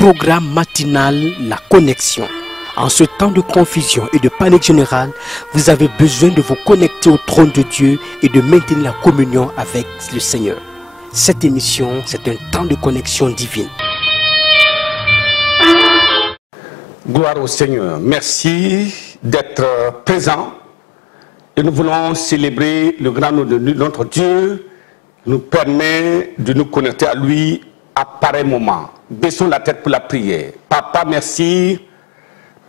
programme matinal La Connexion. En ce temps de confusion et de panique générale, vous avez besoin de vous connecter au trône de Dieu et de maintenir la communion avec le Seigneur. Cette émission, c'est un temps de connexion divine. Gloire au Seigneur. Merci d'être présent. Et nous voulons célébrer le grand nom de notre Dieu qui nous permet de nous connecter à lui à pareil moment. Baissons la tête pour la prière. Papa, merci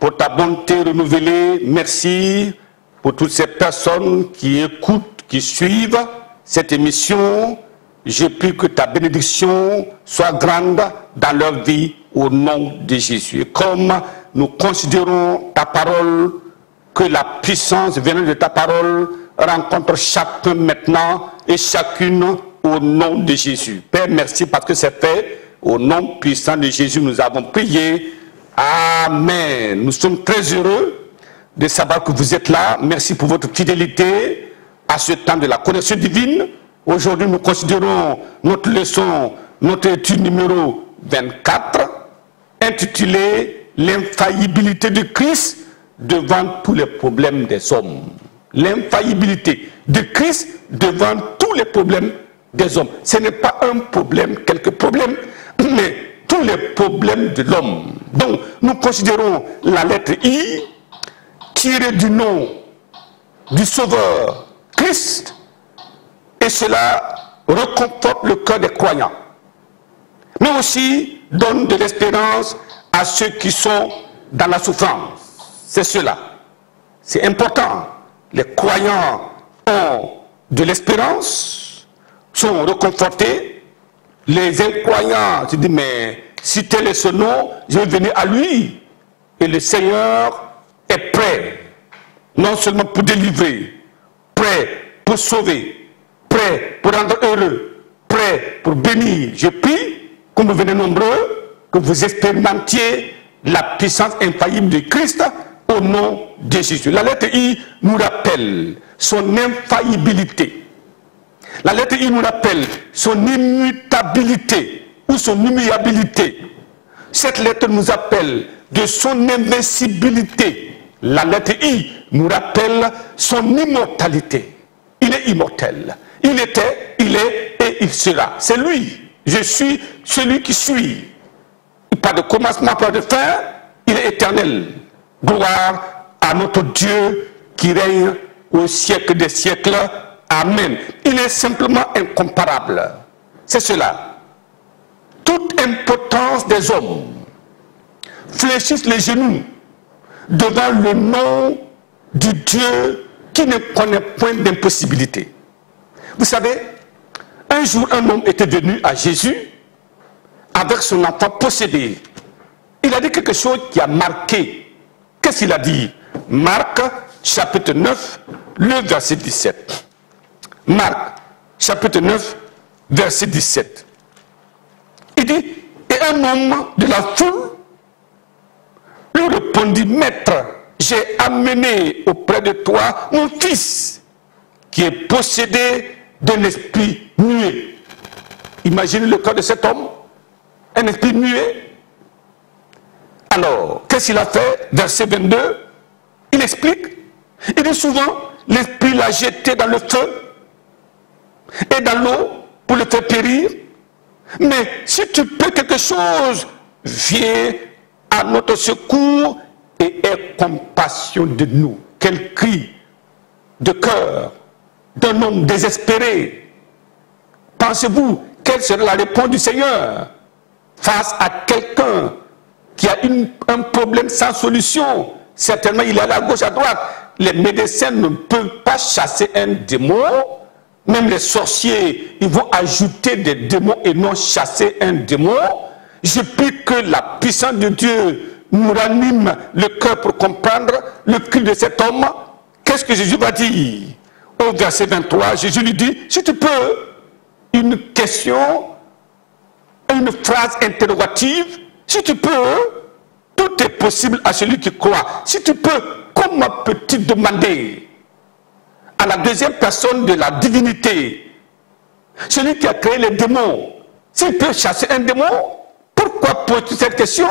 pour ta bonté renouvelée. Merci pour toutes ces personnes qui écoutent, qui suivent cette émission. Je prie que ta bénédiction soit grande dans leur vie au nom de Jésus. Et comme nous considérons ta parole, que la puissance venant de ta parole rencontre chacun maintenant et chacune au nom de Jésus. Père, merci parce que c'est fait. Au nom puissant de Jésus, nous avons prié. Amen. Nous sommes très heureux de savoir que vous êtes là. Merci pour votre fidélité à ce temps de la connexion divine. Aujourd'hui, nous considérons notre leçon, notre étude numéro 24, intitulée « L'infaillibilité de Christ devant tous les problèmes des hommes ». L'infaillibilité de Christ devant tous les problèmes des hommes. Ce n'est pas un problème, quelques problèmes, mais tous les problèmes de l'homme. Donc, nous considérons la lettre I, tirée du nom du Sauveur Christ, et cela reconforte le cœur des croyants, mais aussi donne de l'espérance à ceux qui sont dans la souffrance. C'est cela. C'est important. Les croyants ont de l'espérance, sont réconfortés. Les incroyants se disent, mais si tel est ce nom, je vais venir à lui. Et le Seigneur est prêt, non seulement pour délivrer, prêt pour sauver, prêt pour rendre heureux, prêt pour bénir. Je prie, comme vous venez nombreux, que vous expérimentiez la puissance infaillible de Christ au nom de Jésus. La lettre I nous rappelle son infaillibilité. La lettre I nous rappelle son immutabilité ou son immuabilité. Cette lettre nous appelle de son invincibilité. La lettre I nous rappelle son immortalité. Il est immortel. Il était, il est et il sera. C'est lui. Je suis celui qui suis. Pas de commencement, pas de fin. Il est éternel. Gloire à notre Dieu qui règne au siècle des siècles. Amen. Il est simplement incomparable. C'est cela. Toute impotence des hommes fléchissent les genoux devant le nom du Dieu qui ne connaît point d'impossibilité. Vous savez, un jour, un homme était venu à Jésus avec son enfant possédé. Il a dit quelque chose qui a marqué. Qu'est-ce qu'il a dit? Marc, chapitre 9, le verset 17. Marc, chapitre 9, verset 17. Il dit, et un homme de la foule lui répondit, Maître, j'ai amené auprès de toi mon fils qui est possédé d'un esprit muet. Imaginez le cas de cet homme, un esprit muet. Alors, qu'est-ce qu'il a fait? Verset 22, il explique. Il dit souvent, l'esprit l'a jeté dans le feu et dans l'eau pour le faire périr. Mais si tu peux quelque chose, viens à notre secours et aie compassion de nous. Quel cri de cœur d'un homme désespéré. Pensez-vous, quelle serait la réponse du Seigneur face à quelqu'un qui a un problème sans solution? Certainement, il est à la gauche, à droite. Les médecins ne peuvent pas chasser un démon. Même les sorciers, ils vont ajouter des démons et non chasser un démon. Je prie que la puissance de Dieu nous ranime le cœur pour comprendre le cri de cet homme. Qu'est-ce que Jésus va dire? Au verset 23, Jésus lui dit, si tu peux, une question, une phrase interrogative, si tu peux, tout est possible à celui qui croit. Si tu peux, comment peux-tu demander à la deuxième personne de la divinité, celui qui a créé les démons, s'il peut chasser un démon, pourquoi Pourquoi poses-tu cette question?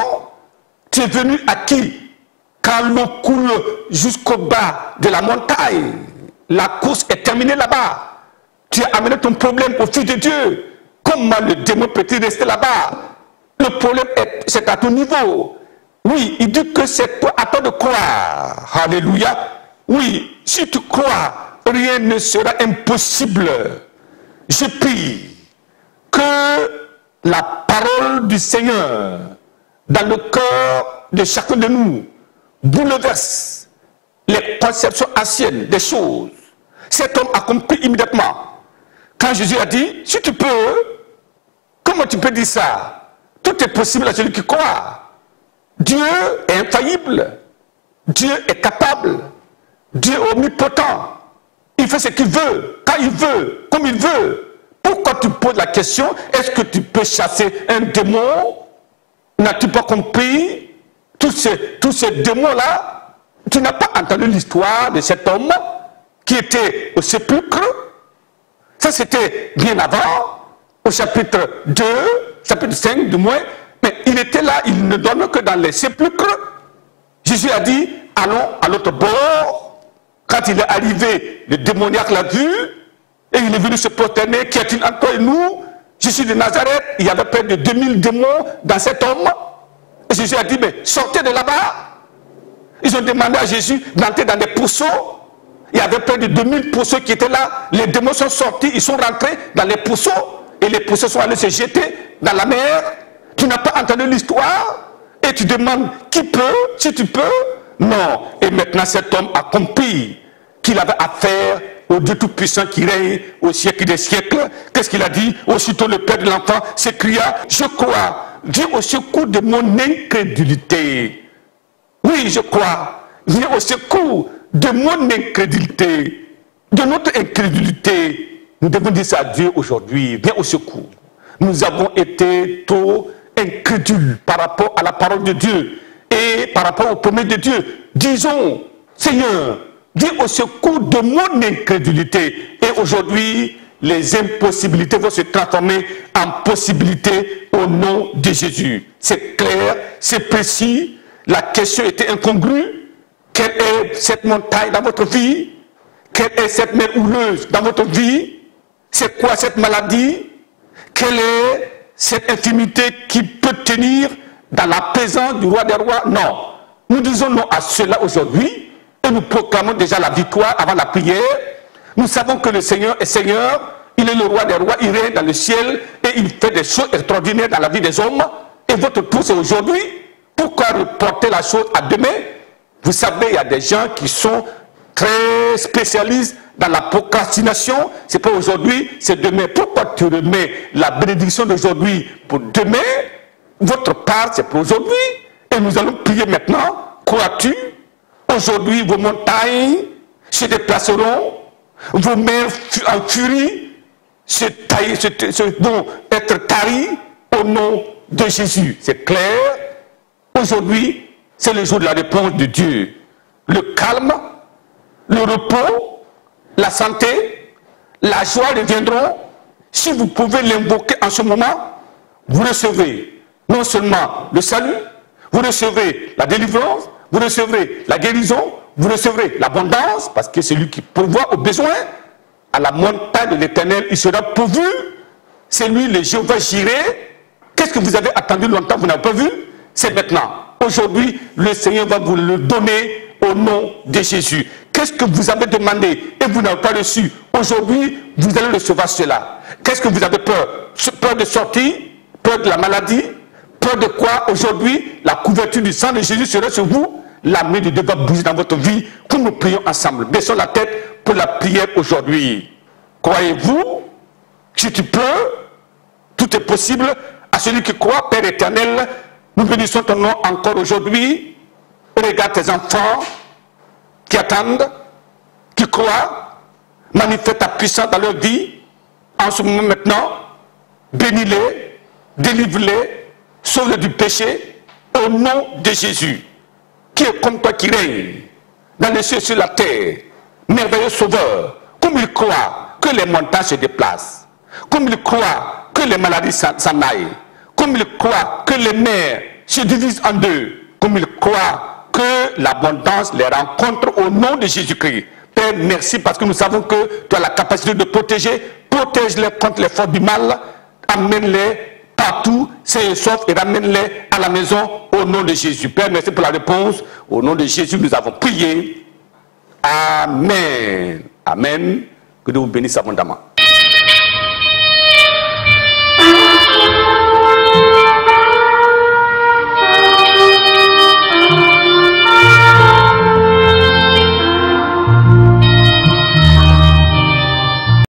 Tu es venu à qui? Quand l'eau coule jusqu'au bas de la montagne, la course est terminée là-bas. Tu as amené ton problème au fils de Dieu. Comment le démon peut-il rester là-bas? Le problème, c'est à ton niveau. Oui, il dit que c'est toi, à toi de croire. Alléluia. Oui, si tu crois, rien ne sera impossible. Je prie que la parole du Seigneur dans le cœur de chacun de nous bouleverse les conceptions anciennes des choses. Cet homme a compris immédiatement. Quand Jésus a dit, si tu peux, comment tu peux dire ça? Tout est possible à celui qui croit. Dieu est infaillible. Dieu est capable. Dieu est omnipotent. Il fait ce qu'il veut, quand il veut, comme il veut. Pourquoi tu poses la question, est-ce que tu peux chasser un démon? N'as-tu pas compris? Tous ces démons-là, tu n'as pas entendu l'histoire de cet homme qui était au sépulcre. Ça, c'était bien avant, au chapitre 2, chapitre 5 du moins. Mais il était là, il ne dormait que dans les sépulcres. Jésus a dit, allons à l'autre bord. Quand il est arrivé, le démoniaque l'a vu. Et il est venu se prosterner, qu'y a-t-il entre toi et nous? Jésus de Nazareth, il y avait près de 2000 démons dans cet homme. Et Jésus a dit, mais sortez de là-bas. Ils ont demandé à Jésus d'entrer dans des pourceaux. Il y avait près de 2000 pourceaux qui étaient là. Les démons sont sortis, ils sont rentrés dans les pourceaux. Et les pourceaux sont allés se jeter dans la mer. Tu n'as pas entendu l'histoire? Et tu demandes, qui peut? Si tu peux? Non. Et maintenant cet homme a compris qu'il avait affaire au Dieu Tout-Puissant qui règne au siècle des siècles. Qu'est-ce qu'il a dit? Aussitôt le père de l'enfant s'écria, je crois, viens au secours de mon incrédulité. Oui, je crois, viens au secours de mon incrédulité, de notre incrédulité. Nous devons dire ça à Dieu aujourd'hui, viens au secours. Nous avons été trop incrédules par rapport à la parole de Dieu et par rapport aux promesses de Dieu. Disons, Seigneur, viens au secours de mon incrédulité. Et aujourd'hui, les impossibilités vont se transformer en possibilités au nom de Jésus. C'est clair, c'est précis. La question était incongrue. Quelle est cette montagne dans votre vie? Quelle est cette mer houleuse dans votre vie? C'est quoi cette maladie? Quelle est cette infirmité qui peut tenir dans la présence du roi des rois? Non. Nous disons non à cela aujourd'hui. Et nous proclamons déjà la victoire avant la prière. Nous savons que le Seigneur est Seigneur, il est le roi des rois, il règne dans le ciel et il fait des choses extraordinaires dans la vie des hommes. Et votre tour c'est aujourd'hui. Pourquoi reporter la chose à demain? Vous savez, il y a des gens qui sont très spécialistes dans la procrastination. C'est pas aujourd'hui, c'est demain. Pourquoi tu remets la bénédiction d'aujourd'hui pour demain? Votre part, c'est pour aujourd'hui. Et nous allons prier maintenant. Crois-tu? Aujourd'hui, vos montagnes se déplaceront, vos mers en furie vont être taries au nom de Jésus. C'est clair. Aujourd'hui, c'est le jour de la réponse de Dieu. Le calme, le repos, la santé, la joie reviendront. Si vous pouvez l'invoquer en ce moment, vous recevez non seulement le salut, vous recevez la délivrance, vous recevrez la guérison, vous recevrez l'abondance, parce que c'est lui qui pourvoit aux besoins. À la montagne de l'Éternel, il sera pourvu. C'est lui le Jéhovah Jireh. Qu'est-ce que vous avez attendu longtemps, vous n'avez pas vu? C'est maintenant. Aujourd'hui, le Seigneur va vous le donner au nom de Jésus. Qu'est-ce que vous avez demandé et vous n'avez pas reçu? Aujourd'hui, vous allez recevoir cela. Qu'est-ce que vous avez peur? Peur de sortir? Peur de la maladie? Peur de quoi? Aujourd'hui, la couverture du sang de Jésus sera sur vous. La main de Dieu va bouger dans votre vie. Comme nous prions ensemble. Baissons la tête pour la prière aujourd'hui. Croyez-vous? Si tu peux, tout est possible. À celui qui croit, Père éternel, nous bénissons ton nom encore aujourd'hui. Regarde tes enfants qui attendent, qui croient. Manifeste ta puissance dans leur vie. En ce moment maintenant, bénis-les, délivre-les, sauve-les du péché. Au nom de Jésus, qui est comme toi qui règne dans les cieux et sur la terre, merveilleux sauveur, comme il croit que les montagnes se déplacent, comme il croit que les maladies s'en aillent, comme ils croient que les mers se divisent en deux, comme ils croient que l'abondance les rencontre au nom de Jésus-Christ. Père, merci parce que nous savons que tu as la capacité de protéger. Protège-les contre les forces du mal. Amène-les partout, sains et saufs, et ramène-les à la maison au nom de Jésus. Père, merci pour la réponse. Au nom de Jésus, nous avons prié. Amen. Amen. Que Dieu vous bénisse abondamment.